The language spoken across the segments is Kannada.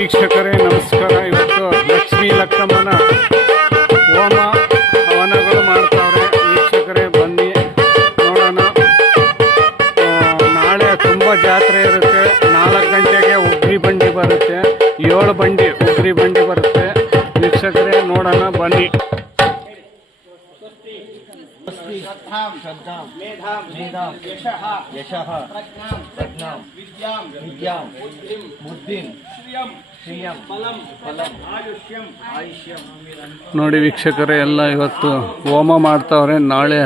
ವೀಕ್ಷಕರೇ, ನಮಸ್ಕಾರ. ಇವತ್ತು ಲಕ್ಷ್ಮೀ ಲಕ್ಕಮ್ಮನ ಹೋಮ ಹವನಗಳು ಮಾಡ್ತಾವ್ರೆ. ವೀಕ್ಷಕರೇ, ಬನ್ನಿ, ನೋಡೋಣ. ನಾಳೆ ತುಂಬ ಜಾತ್ರೆ ಇರುತ್ತೆ. ನೋಡಿ ವೀಕ್ಷಕರೇ ಎಲ್ಲ ಇವತ್ತು ಹೋಮ ಮಾಡ್ತಾವ್ರೆ. ನಾಳೆ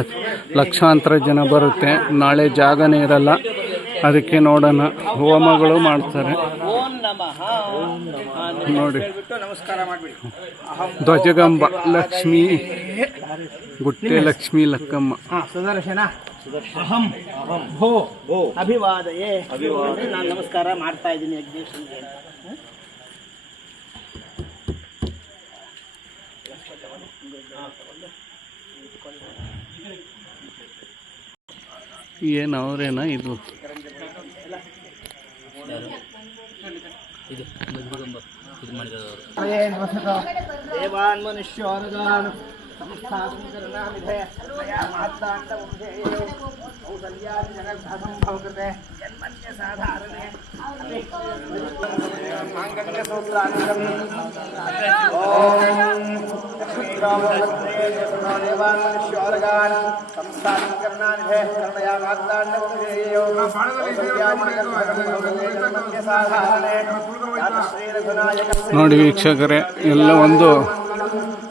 ಲಕ್ಷಾಂತರ ಜನ ಬರುತ್ತೆ. ನಾಳೆ ಜಾಗನೇ ಇರಲ್ಲ. ಅದಕ್ಕೆ ನೋಡೋಣ. ಹೋಮಗಳು ಮಾಡ್ತಾರೆ. ನೋಡಿ. ಹೇಳ್ಬಿಟ್ಟು ನಮಸ್ಕಾರ ಮಾಡ್ಬಿಡಿ. ಧ್ವಜಗಂಬ ಲಕ್ಷ್ಮೀ. ಗುಟ್ಟೆ ಲಕ್ಷ್ಮೀ ಲಕ್ಕಮ್ಮ. ಹಾ ಸುದರ್ಶನ. ಅಹಂ ಅಹಂ. ಭೋ. ಭೋ. ಅಭಿವಾದಯೇ. ನಾನು ನಮಸ್ಕಾರ ಮಾಡ್ತಾ ಇದ್ದೀನಿ ಯಜ್ಞೇಶ್ವರಿಗೆ. ಏನು ಅವರೇನಾ ಇದು ದೇವಾನ್ ಮನುಷ್ಯೋರ್ಗಾನ್ ಸಂಸ್ಥಾಪಕರಣಾಮಿಧೆ ಮಯಾ ಮಹತ್ತಾಂಡವಂಶೇಯೋ ಕೌಸಲ್ಯಾದಿ ಜಗದ್ಭಸಂಭವಕೃತೆ ಜನ್ಮನ್ಯ ಸಾಧಾರಣೆ ಮಾಂಗಲ್ಯಸೂತ್ರಾಂಗಂ ಓಂ ಲಕ್ಷ್ಮೀರಾಮಭದ್ರೇ ಜಯಸುನೋ ದೇವಾನ್ ಮನುಷ್ಯೋರ್ಗಾನ್ ಸಂಸ್ಥಾಪಕರಣಾಮಿಧೆ ಕರ್ಮಯಾ ಮಹತ್ತಾಂಡವಂಶೇಯೋ ಕೌಸಲ್ಯಾದಿ ಜಗದ್ಭಸಂಭವಕೃತೆ ಜನ್ಮನ್ಯ ಸಾಧಾರಣೆ ಯಾತಶ್ರೀ ರಘುನಾಯಕಸ್ಯ ನೋಡಿ ವೀಕ್ಷಕರೇ, ಎಲ್ಲ ಒಂದು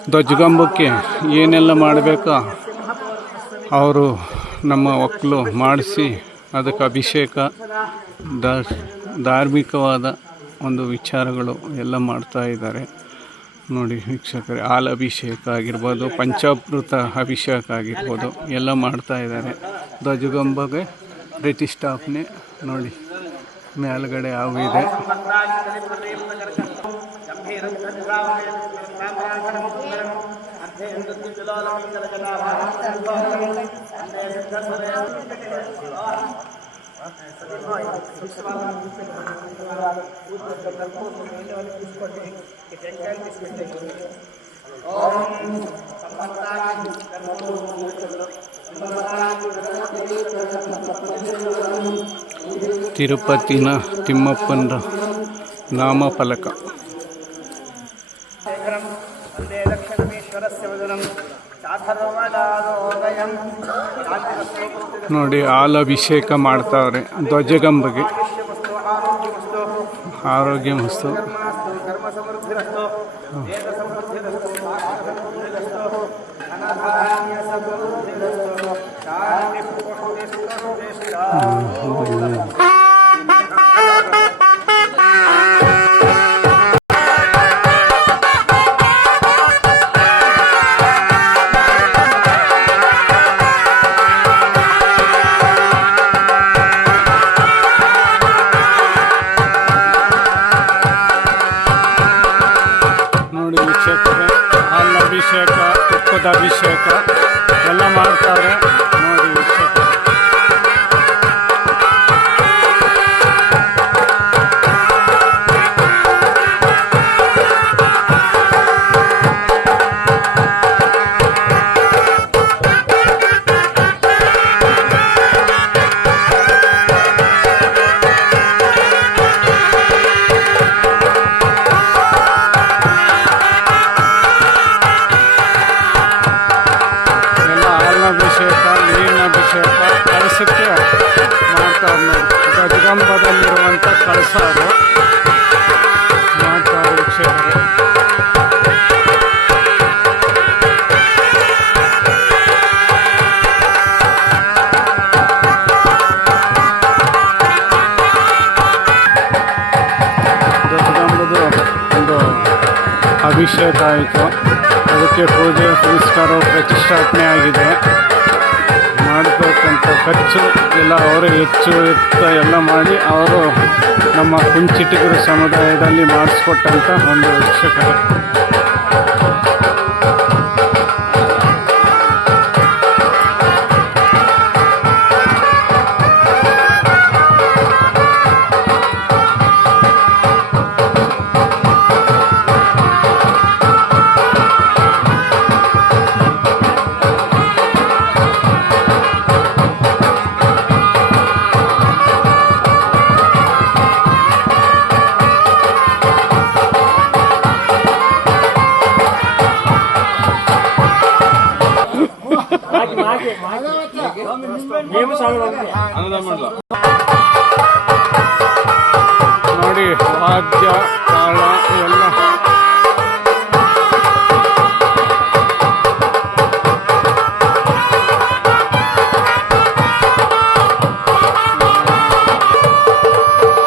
ಧ್ವಜಗಂಬಕ್ಕೆ ಏನೆಲ್ಲ ಮಾಡಬೇಕೋ ಅವರು ನಮ್ಮ ಒಕ್ಕಲು ಮಾಡಿಸಿ, ಅದಕ್ಕೆ ಅಭಿಷೇಕ ಧಾರ್ಮಿಕವಾದ ಒಂದು ವಿಚಾರಗಳು ಎಲ್ಲ ಮಾಡ್ತಾ ಇದ್ದಾರೆ. ನೋಡಿ ವೀಕ್ಷಕರೇ, ಹಾಲು ಅಭಿಷೇಕ ಆಗಿರ್ಬೋದು, ಪಂಚಾಮೃತ ಅಭಿಷೇಕ ಆಗಿರ್ಬೋದು, ಎಲ್ಲ ಮಾಡ್ತಾ ಇದ್ದಾರೆ. ಧ್ವಜಗಂಬಗೆ ಪ್ರತಿಷ್ಠಾಪನೆ, ನೋಡಿ. ಮೇಲ್ಗಡೆ ಹಾವು ಇದೆ ತಿರುಪತಿನ ತಿಮ್ಮಪ್ಪನ ನಾಮಫಲಕ. ನೋಡಿ ಹಾಲು ಅಭಿಷೇಕ ಮಾಡ್ತಾವ್ರೆ ಧ್ವಜಗಂಬಗೆ. ಆರೋಗ್ಯ ಮಸ್ತು. ಧರ್ಮಾಸ್ತು ತುಪ್ಪದ ಅಭಿಷೇಕ ಎಲ್ಲ ಮಾಡ್ತಾರೆ. ಕಳಸಕ್ಕೆ ಮಾಡ್ತಾರೆ ಗಜಗಂಬದಲ್ಲಿರುವಂಥ ಕಳಸ ಅದು ಮಾಡ್ತಾರೆ ವೀಕ್ಷಕರು ಅಭಿಷೇಕ ಆಯಿತು ಅದಕ್ಕೆ ಪೂಜೆ ಪುರಸ್ಕಾರ ಪ್ರತಿಷ್ಠಾಪನೆ ಆಗಿದೆ ಮಾಡಬೇಕಂತ ಖರ್ಚು ಎಲ್ಲ ಅವರು ಹೆಚ್ಚು ಎತ್ತ ಎಲ್ಲ ಮಾಡಿ ಅವರು ನಮ್ಮ ಕುಂಚಿಟಿಗರು ಸಮುದಾಯದಲ್ಲಿ ಮಾಡಿಸ್ಕೊಟ್ಟಂಥ ಒಂದು ವೀಕ್ಷಕರು ನೋಡಿ ವಾದ್ಯ ತಾಳ ಎಲ್ಲ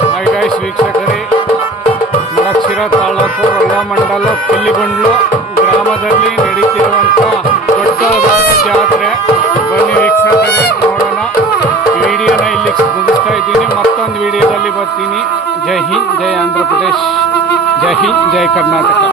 ಹಾಯ್ ಗೈಸ್ ವೀಕ್ಷಕರೇ ಮಡಕ್ಷಿರ ತಾಲೂಕು ರಂಗಮಂಡಲ ಪಿಲ್ಲಿಗೊಂಡ್ಲು जय आंध्र प्रदेश। जय हिंद जय कर्नाटक।